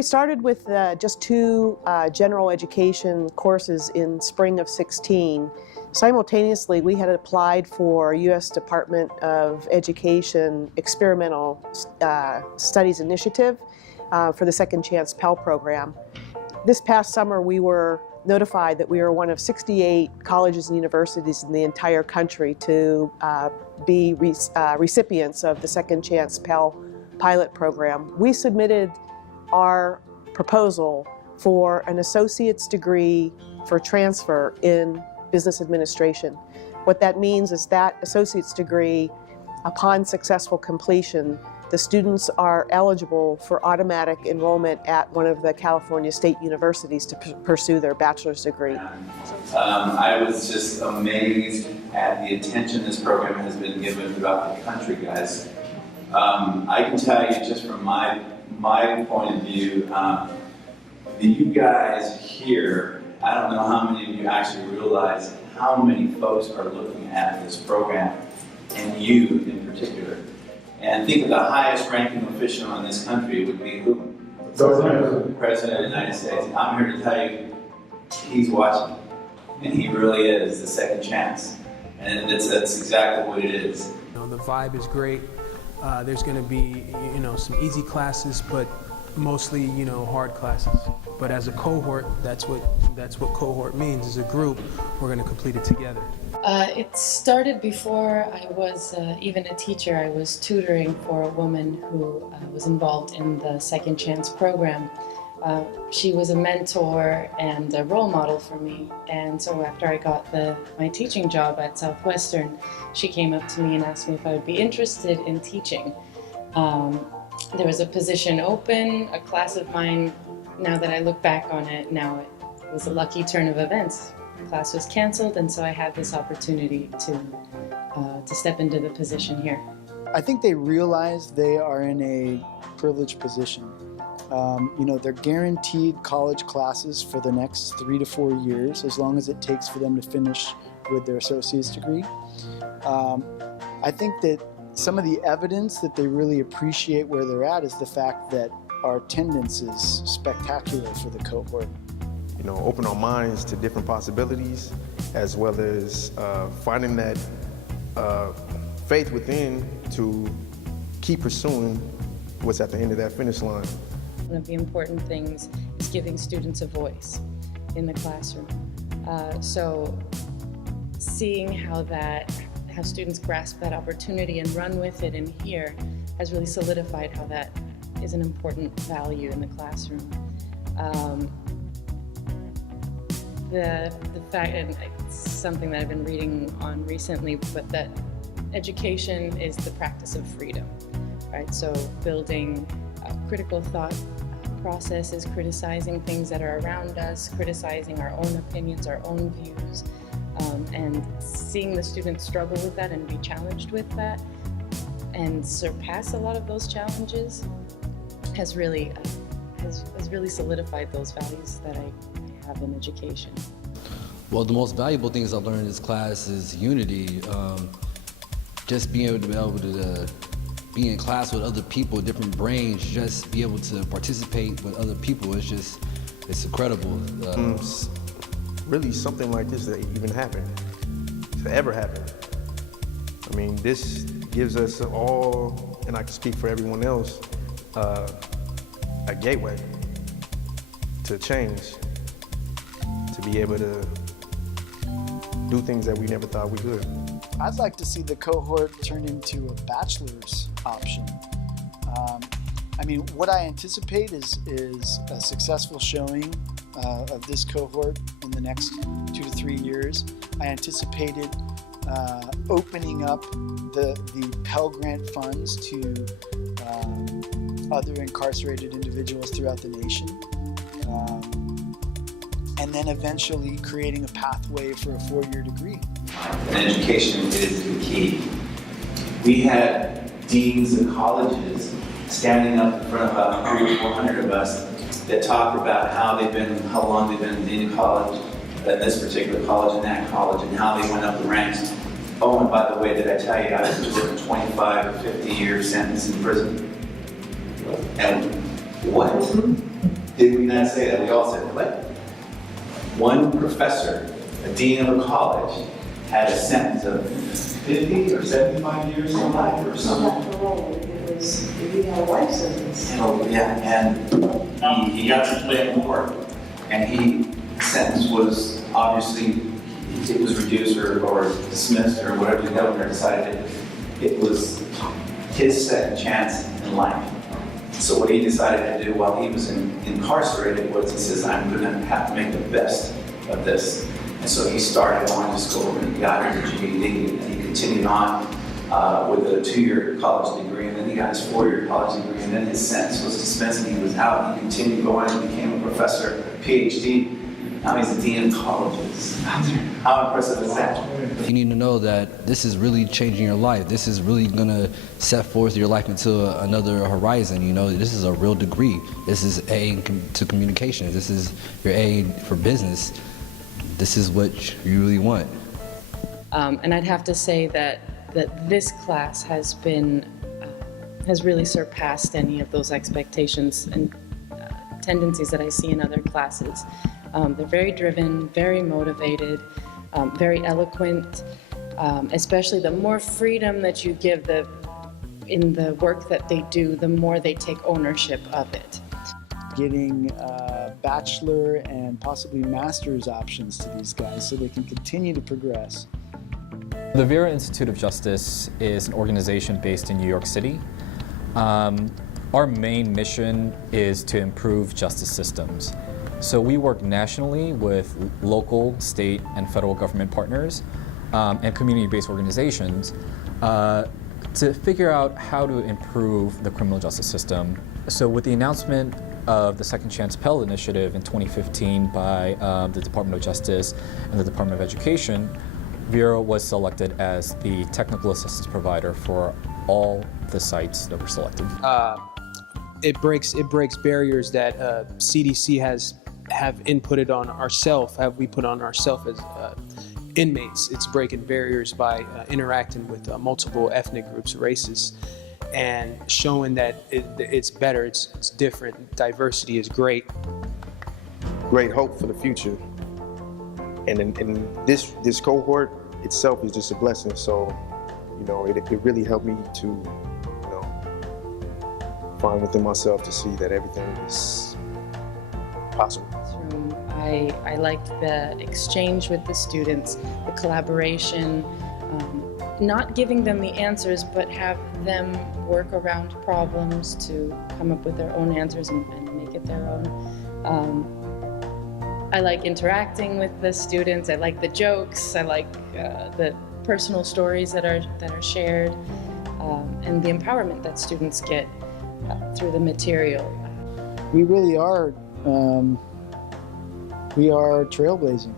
we started with just 2 general education courses in spring of 16. Simultaneously, we had applied for U.S. Department of Education Experimental Studies Initiative for the Second Chance Pell program. This past summer, we were notified that we were one of 68 colleges and universities in the entire country to be recipients of the Second Chance Pell pilot program. We submitted our proposal for an associate's degree for transfer in business administration. What that means is that associate's degree, upon successful completion, the students are eligible for automatic enrollment at one of the California state universities to pursue their bachelor's degree. I was just amazed at the attention this program has been given throughout the country, guys. I can tell you just from my point of view, you guys here, I don't know how many of you actually realize how many folks are looking at this program, and you in particular. And think of the highest ranking official in this country would be who? The President of the United States. I'm here to tell you, he's watching. And he really is the second chance. And that's exactly what it is. The vibe is great. There's going to be, some easy classes, but mostly, hard classes. But as a cohort, that's what cohort means. As a group, we're going to complete it together. It started before I was even a teacher. I was tutoring for a woman who was involved in the Second Chance program. She was a mentor and a role model for me, and so after I got my teaching job at Southwestern, she came up to me and asked me if I would be interested in teaching. There was a position open, a class of mine. Now that I look back on it, now it was a lucky turn of events. The class was canceled, and so I had this opportunity to step into the position here. I think they realize they are in a privileged position. They're guaranteed college classes for the next 3 to 4 years, as long as it takes for them to finish with their associate's degree. I think that some of the evidence that they really appreciate where they're at is the fact that our attendance is spectacular for the cohort. Open our minds to different possibilities, as well as finding that faith within to keep pursuing what's at the end of that finish line. One of the important things is giving students a voice in the classroom. So seeing how students grasp that opportunity and run with it in here has really solidified how that is an important value in the classroom. The fact, and it's something that I've been reading on recently, but that education is the practice of freedom, right? So building critical thought processes, criticizing things that are around us, criticizing our own opinions, our own views, and seeing the students struggle with that and be challenged with that and surpass a lot of those challenges has really solidified those values that I have in education. Well, the most valuable things I've learned in this class is unity. Just being able to be in class with other people, different brains, just be able to participate with other people, it's incredible. Really something like this that even happened, to ever happen. I mean, this gives us all, and I can speak for everyone else, a gateway to change, to be able to do things that we never thought we could. I'd like to see the cohort turn into a bachelor's option. What I anticipate is a successful showing of this cohort in the next 2 to 3 years. I anticipated opening up the Pell Grant funds to other incarcerated individuals throughout the nation, and then eventually creating a pathway for a 4-year degree. And education is the key. We had deans of colleges standing up in front of about 300 or 400 of us that talked about how long they've been in college, in this particular college and that college, and how they went up the ranks. Oh, and by the way, did I tell you I was working 25 or 50-year sentence in prison? And what? Did we not say that? We all said, what? One professor, a dean of a college, had a sentence of 50 or 75 years to life or something. It was, he had a life sentence. Oh, yeah, and he got to play more. And his sentence was obviously, it was reduced or dismissed or whatever the governor decided. It was his second chance in life. So what he decided to do while he was incarcerated was he says, I'm going to have to make the best of this. And so he started on his school and he got his GED and he continued on with a 2-year college degree, and then he got his 4-year college degree, and then his sentence was dismissed and he was out. He continued going and became a professor, PhD. Now he's a dean of colleges. How impressive is that? You need to know that this is really changing your life. This is really gonna set forth your life into another horizon. You know, this is a real degree. This is A to communication. This is your A for business. This is what you really want. And I'd have to say that this class has really surpassed any of those expectations and tendencies that I see in other classes. They're very driven, very motivated, very eloquent, especially the more freedom that you give in the work that they do, the more they take ownership of it. Getting bachelor and possibly master's options to these guys so they can continue to progress. The Vera Institute of Justice is an organization based in New York City. Our main mission is to improve justice systems. So we work nationally with local, state, and federal government partners and community-based organizations to figure out how to improve the criminal justice system. So with the announcement of the Second Chance Pell initiative in 2015 by the Department of Justice and the Department of Education, Vera was selected as the technical assistance provider for all the sites that were selected. It breaks barriers that CDC have inputted on ourselves, have we put on ourselves as inmates. It's breaking barriers by interacting with multiple ethnic groups, races, and showing that it's better, it's different, diversity is great. Great hope for the future. And this cohort itself is just a blessing. So, you know, it really helped me to, you know, find within myself to see that everything is possible. I liked the exchange with the students, the collaboration, not giving them the answers, but have them work around problems to come up with their own answers and make it their own. I like interacting with the students. I like the jokes. I like the personal stories that are shared, and the empowerment that students get through the material. We really are, we are trailblazing.